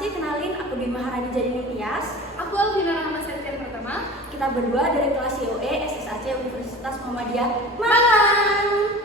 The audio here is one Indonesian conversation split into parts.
Perkenalkan, kenalin aku Dwi Maharani Jadi Tias. Aku Alvina Rahma Septian Pertama. Kita berdua dari kelas COE SSAC Universitas Muhammadiyah Malang.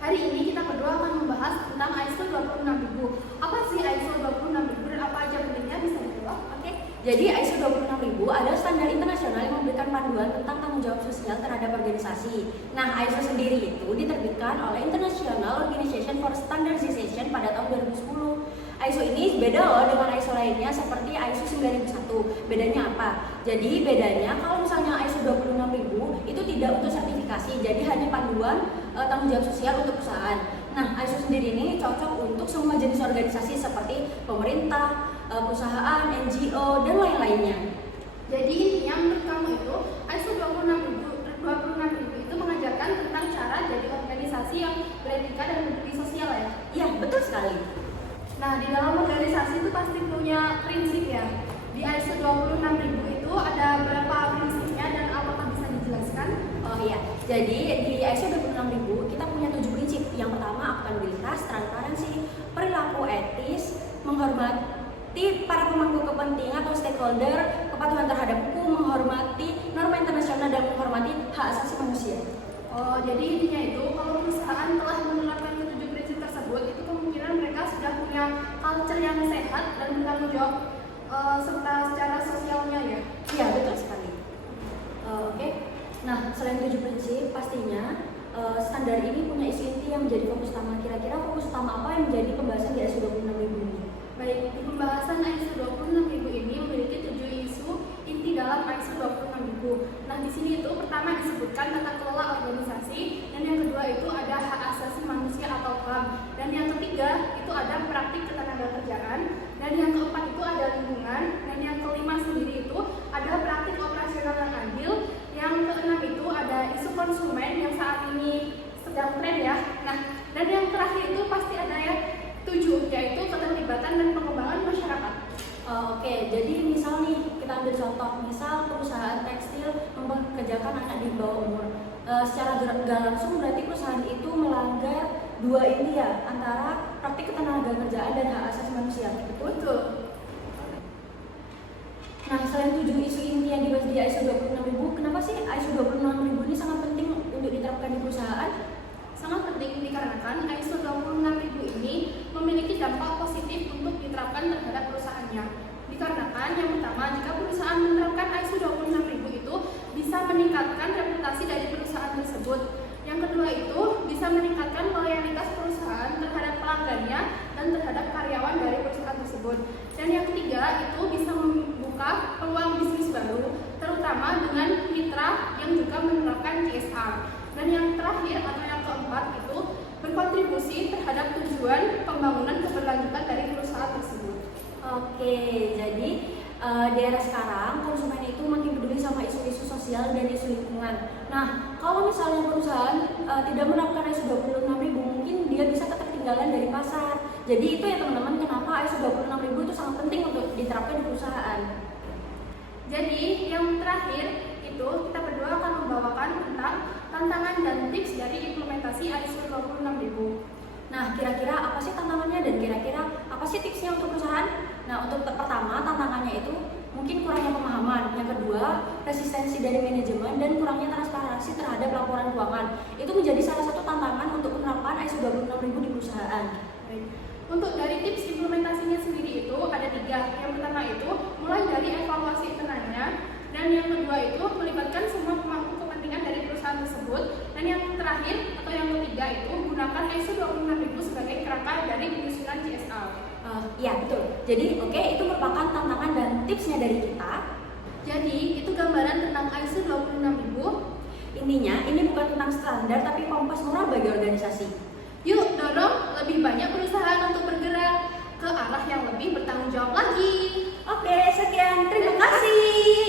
Hari ini kita berdua akan membahas tentang ISO 26000. Apa sih ISO 26000 dan apa aja bentuknya, bisa dijawab? Oke. Jadi ISO 26000 adalah standar internasional yang memberikan panduan tentang tanggung jawab sosial terhadap organisasi. Nah, ISO sendiri itu diterbitkan oleh International Organization for Standardization pada tahun 2010. ISO ini beda loh dengan ISO lainnya seperti ISO 9001. Bedanya apa? Jadi bedanya kalau misalnya ISO 26000 itu tidak untuk sertifikasi, jadi hanya panduan tanggung jawab sosial untuk perusahaan. Nah, ISO sendiri ini cocok untuk semua jenis organisasi seperti pemerintah, perusahaan, NGO, dan lain-lainnya. Jadi intinya menurut kamu itu ISO 26000 itu mengajarkan tentang cara jadi organisasi yang beretika dan berdiri sosial ya? Iya, betul sekali. Nah, di dalam organisasi itu pasti punya prinsip ya. Di ISO 26000 itu ada berapa prinsipnya dan apakah bisa dijelaskan? Oh iya, jadi di ISO 26000 kita punya 7 prinsip. Yang pertama akuntabilitas, transparansi, perilaku etis, menghormati para pemangku kepentingan atau stakeholder, kepatuhan terhadap hukum, menghormati norma internasional, dan menghormati hak asasi manusia. Oh, jadi intinya itu kalau perusahaan telah menerapkan ketujuh prinsip tersebut, itu kemungkinan mereka sudah punya culture yang sehat dan bertanggung jawab serta secara sosialnya ya. Iya, betul sekali. Oke. Nah, selain 7 prinsip, pastinya standar ini punya isu inti yang menjadi fokus utama. Kira-kira fokus utama apa yang menjadi pembahasan di ISO 26000 ini? Baik, di pembahasan ISO 26000 ini memiliki 7 isu inti dalam ISO 26000. Nah, di sini itu pertama disebutkan tata kelola organisasi, dan yang kedua itu ada hak asasi manusia atau HAM, dan yang ketiga itu ada praktik ketenagakerjaan, dan yang keempat itu ada lingkungan, dan yang kelima sendiri itu ada praktik operasional yang adil, yang keenam itu ada isu konsumen yang saat ini sedang tren ya. Nah, dan yang terakhir itu pasti ada ya 7, yaitu keterlibatan dan pengembangan masyarakat. Oke, jadi misal nih kita ambil contoh, misal perusahaan tekstil mempekerjakan anak di bawah umur. Secara gak langsung berarti perusahaan itu melanggar dua ini ya, antara praktik ketenagakerjaan dan hak asasi manusia. Betul. Nah, selain 7 isu inti yang dibahas di ISO 26000, kenapa sih ISO 26000 ini sangat penting untuk diterapkan di perusahaan? Sangat penting dikarenakan ISO 26000 ini memiliki dampak positif untuk diterapkan terhadap perusahaannya. Dikarenakan yang pertama, jika perusahaan menerapkan ISO 26000 itu bisa meningkatkan reputasi dari perusahaan tersebut. Yang kedua itu bisa meningkatkan loyalitas perusahaan terhadap pelanggannya dan terhadap karyawan dari perusahaan tersebut. Dan yang ketiga itu bisa membuka peluang bisnis baru, terutama dengan mitra yang juga menerapkan CSR. Dan yang terakhir atau yang keempat itu berkontribusi terhadap tujuan pembangunan keberlanjutan dari perusahaan tersebut. Oke, jadi di era sekarang konsumen itu makin peduli sama isu-isu sosial dan isu lingkungan. Nah, kalau misalnya perusahaan tidak menerapkan ISO 26000, mungkin dia bisa ketertinggalan dari pasar. Jadi itu ya teman-teman, kenapa ISO 26000 itu sangat penting untuk diterapkan di perusahaan. Jadi yang terakhir itu kita berdua akan membawakan tentang tantangan dan tips dari implementasi ISO 26000. Nah, kira-kira apa sih tantangannya dan kira-kira apa sih tipsnya untuk perusahaan? Nah, untuk pertama tantangannya itu mungkin kurangnya pemahaman. Yang kedua, resistensi dari manajemen dan kurangnya transparansi terhadap laporan keuangan. Itu menjadi salah satu tantangan untuk penerapan ISO 26000 di perusahaan. Baik. Untuk dari tips implementasinya sendiri itu ada 3. Yang pertama itu mulai dari evaluasi internalnya, dan yang kedua itu melibatkan semua pemangku kepentingan dari perusahaan tersebut, dan yang terakhir atau yang ketiga itu gunakan ISO 26000 sebagai kerangka dari penyusunan CSR. Ya betul. Jadi itu merupakan tantangan dan tipsnya dari kita. Jadi itu gambaran tentang ISO 26000. Intinya ini bukan tentang standar tapi kompas moral bagi organisasi. Yuk dorong lebih banyak perusahaan untuk bergerak ke arah yang lebih bertanggung jawab lagi. Oke, sekian. Terima kasih.